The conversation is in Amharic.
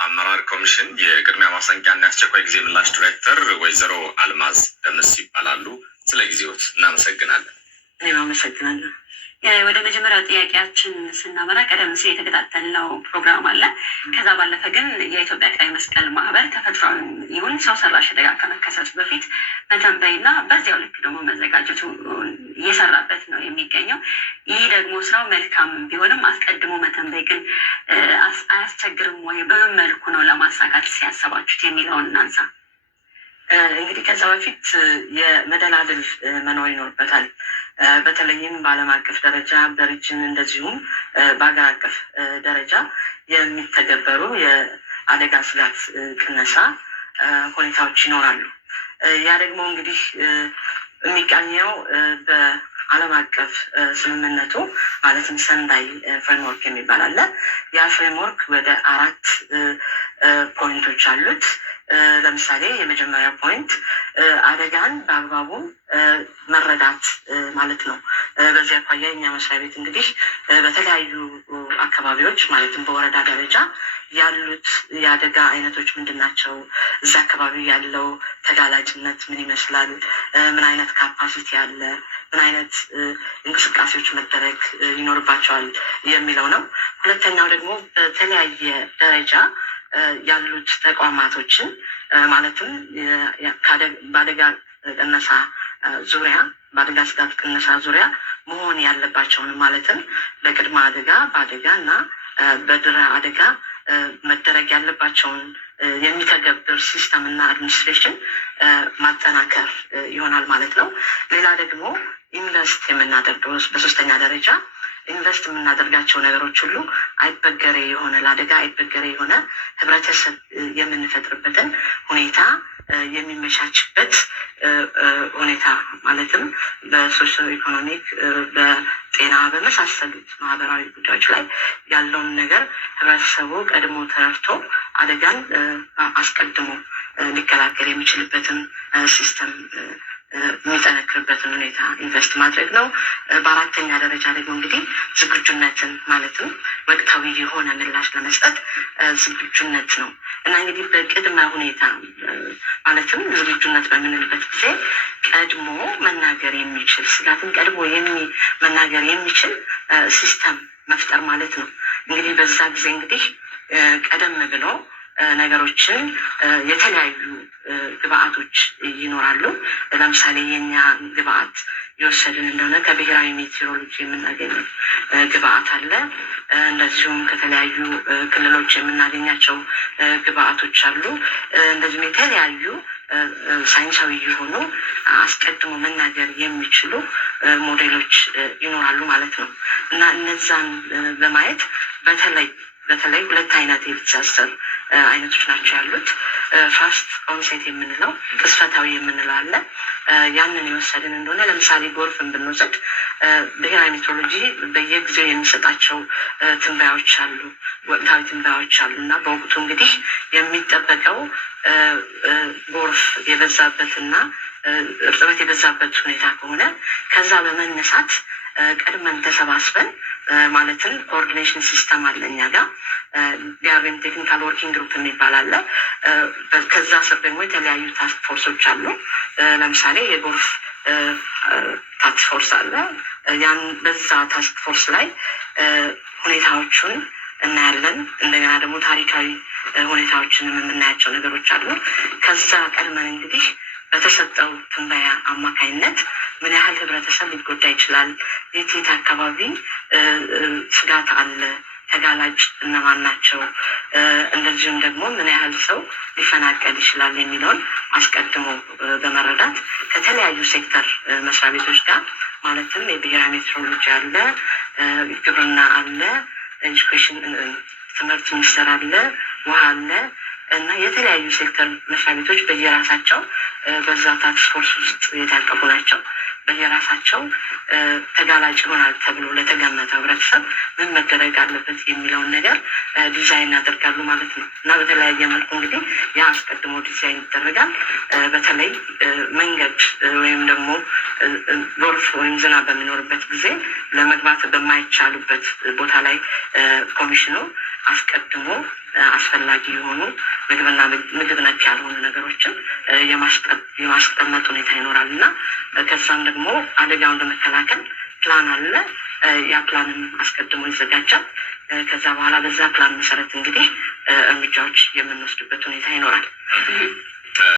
አመራር ኮሚሽን የቅድሚያ ማስጠንቀቂያና የአስቸኳይ ጊዜ ምላሽ ዲሬክተር ወይዘሮ አልማዝ ደምስ ይባላሉ። ስለ ጊዜዎት እናመሰግናለን። እኔም አመሰግናለሁ። ወደ መጀመሪያው ጥያቄያችን ስናመራ ቀደም ሲል የተከታተልነው ፕሮግራም አለ። ከዛ ባለፈ ግን የኢትዮጵያ ቀይ መስቀል ማህበር ተፈጥሯዊ ይሁን ሰው ሰራሽ አደጋ ከመከሰቱ በፊት መተንበይና በዚያው ልክ ደግሞ መዘጋጀቱ እየሰራበት ነው የሚገኘው። ይህ ደግሞ ስራው መልካም ቢሆንም አስቀድሞ መተንበይ ግን አያስቸግርም ወይ? በምን መልኩ ነው ለማሳካት ሲያሰባችሁት የሚለውን እናንሳ። እንግዲህ ከዛ በፊት የመደላድል መኖር ይኖርበታል። በተለይም በዓለም አቀፍ ደረጃ በሪጅን እንደዚሁም በሀገር አቀፍ ደረጃ የሚተገበሩ የአደጋ ስጋት ቅነሳ ሁኔታዎች ይኖራሉ። ያ ደግሞ እንግዲህ የሚቃኘው በዓለም አቀፍ ስምምነቱ ማለትም ሰንዳይ ፍሬምወርክ የሚባል አለ። ያ ፍሬምወርክ ወደ 4 ፖይንቶች አሉት። ለምሳሌ የመጀመሪያ ፖይንት አደጋን በአግባቡ መረዳት ማለት ነው። በዚህ አኳያ እኛ መስሪያ ቤት እንግዲህ በተለያዩ አካባቢዎች ማለትም በወረዳ ደረጃ ያሉት የአደጋ አይነቶች ምንድን ናቸው፣ እዛ አካባቢ ያለው ተጋላጭነት ምን ይመስላል፣ ምን አይነት ካፓሲቲ አለ፣ ምን አይነት እንቅስቃሴዎች መደረግ ይኖርባቸዋል የሚለው ነው። ሁለተኛው ደግሞ በተለያየ ደረጃ ያሉት ተቋማቶችን ማለትም በአደጋ ቅነሳ ዙሪያ በአደጋ ስጋት ቅነሳ ዙሪያ መሆን ያለባቸውን ማለትም በቅድመ አደጋ፣ በአደጋ እና በድህረ አደጋ መደረግ ያለባቸውን የሚተገብር ሲስተም እና አድሚኒስትሬሽን ማጠናከር ይሆናል ማለት ነው። ሌላ ደግሞ ኢንቨስት የምናደርገው በሶስተኛ ደረጃ ኢንቨስት የምናደርጋቸው ነገሮች ሁሉ አይበገሬ የሆነ ለአደጋ አይበገሬ የሆነ ህብረተሰብ የምንፈጥርበትን ሁኔታ የሚመቻችበት ሁኔታ ማለትም በሶሾ ኢኮኖሚክ፣ በጤና በመሳሰሉት ማህበራዊ ጉዳዮች ላይ ያለውን ነገር ህብረተሰቡ ቀድሞ ተረድቶ አደጋን አስቀድሞ ሊከላከል የሚችልበትን ሲስተም የሚጠነክርበትን ሁኔታ ኢንቨስት ማድረግ ነው። በአራተኛ ደረጃ ደግሞ እንግዲህ ዝግጁነትን ማለትም ወቅታዊ የሆነ ምላሽ ለመስጠት ዝግጁነት ነው እና እንግዲህ በቅድመ ሁኔታ ማለትም ዝግጁነት በምንልበት ጊዜ ቀድሞ መናገር የሚችል ስጋትን ቀድሞ መናገር የሚችል ሲስተም መፍጠር ማለት ነው። እንግዲህ በዛ ጊዜ እንግዲህ ቀደም ብሎ ነገሮችን የተለያዩ ግብአቶች ይኖራሉ። ለምሳሌ የኛ ግብአት የወሰድን እንደሆነ ከብሔራዊ ሜትሮሎጂ የምናገኘው ግብአት አለ። እንደዚሁም ከተለያዩ ክልሎች የምናገኛቸው ግብአቶች አሉ። እንደዚሁም የተለያዩ ሳይንሳዊ የሆኑ አስቀድሞ መናገር የሚችሉ ሞዴሎች ይኖራሉ ማለት ነው እና እነዛን በማየት በተለይ 2 አይነት የዲዛስተር አይነቶች ናቸው ያሉት። ፋስት ኦንሴት የምንለው ቅስፈታዊ የምንለው አለ። ያንን የወሰድን እንደሆነ ለምሳሌ ጎርፍን ብንወስድ ብሔራዊ ሜትሮሎጂ በየጊዜው የሚሰጣቸው ትንበያዎች አሉ፣ ወቅታዊ ትንበያዎች አሉ እና በወቅቱ እንግዲህ የሚጠበቀው ጎርፍ የበዛበትና እርጥበት የበዛበት ሁኔታ ከሆነ ከዛ በመነሳት ቀድመን ተሰባስበን ማለትም ኮኦርዲኔሽን ሲስተም አለ እኛ ጋር ዲአርኤም ቴክኒካል ወርኪንግ ግሩፕ የሚባል አለ። ከዛ ስር ደግሞ የተለያዩ ታስክ ፎርሶች አሉ። ለምሳሌ የጎርፍ ታስክ ፎርስ አለ። ያን በዛ ታስክ ፎርስ ላይ ሁኔታዎቹን እናያለን። እንደገና ደግሞ ታሪካዊ ሁኔታዎችንም የምናያቸው ነገሮች አሉ። ከዛ ቀድመን እንግዲህ በተሰጠው ትንበያ አማካይነት ምን ያህል ህብረተሰብ ሊጎዳ ይችላል፣ የት አካባቢ ስጋት አለ፣ ተጋላጭ እነማን ናቸው፣ እንደዚሁም ደግሞ ምን ያህል ሰው ሊፈናቀል ይችላል የሚለውን አስቀድሞ በመረዳት ከተለያዩ ሴክተር መስሪያ ቤቶች ጋር ማለትም የብሔራዊ ሜትሮሎጂ አለ፣ ግብርና አለ፣ ኤጁኬሽን ትምህርት ሚኒስቴር አለ፣ ውሃ አለ እና የተለያዩ ሴክተር መስሪያ ቤቶች በየራሳቸው በዛ ታስክ ፎርስ ውስጥ የታቀፉ ናቸው። በየራሳቸው ተጋላጭ ይሆናል ተብሎ ለተገመተው ህብረተሰብ ምን መደረግ አለበት የሚለውን ነገር ዲዛይን ያደርጋሉ ማለት ነው እና በተለያየ መልኩ እንግዲህ ያ አስቀድሞ ዲዛይን ይደረጋል። በተለይ መንገድ ወይም ደግሞ ጎርፍ ወይም ዝናብ በሚኖርበት ጊዜ ለመግባት በማይቻሉበት ቦታ ላይ ኮሚሽኑ አስቀድሞ አስፈላጊ የሆኑ ምግብና ምግብ ነክ ያልሆኑ ነገሮችን የማስቀመጥ ሁኔታ ይኖራል እና ከዛም ደግሞ አደጋውን ለመከላከል ፕላን አለ። ያ ፕላንም አስቀድሞ ይዘጋጃል። ከዛ በኋላ በዛ ፕላን መሰረት እንግዲህ እርምጃዎች የምንወስድበት ሁኔታ ይኖራል።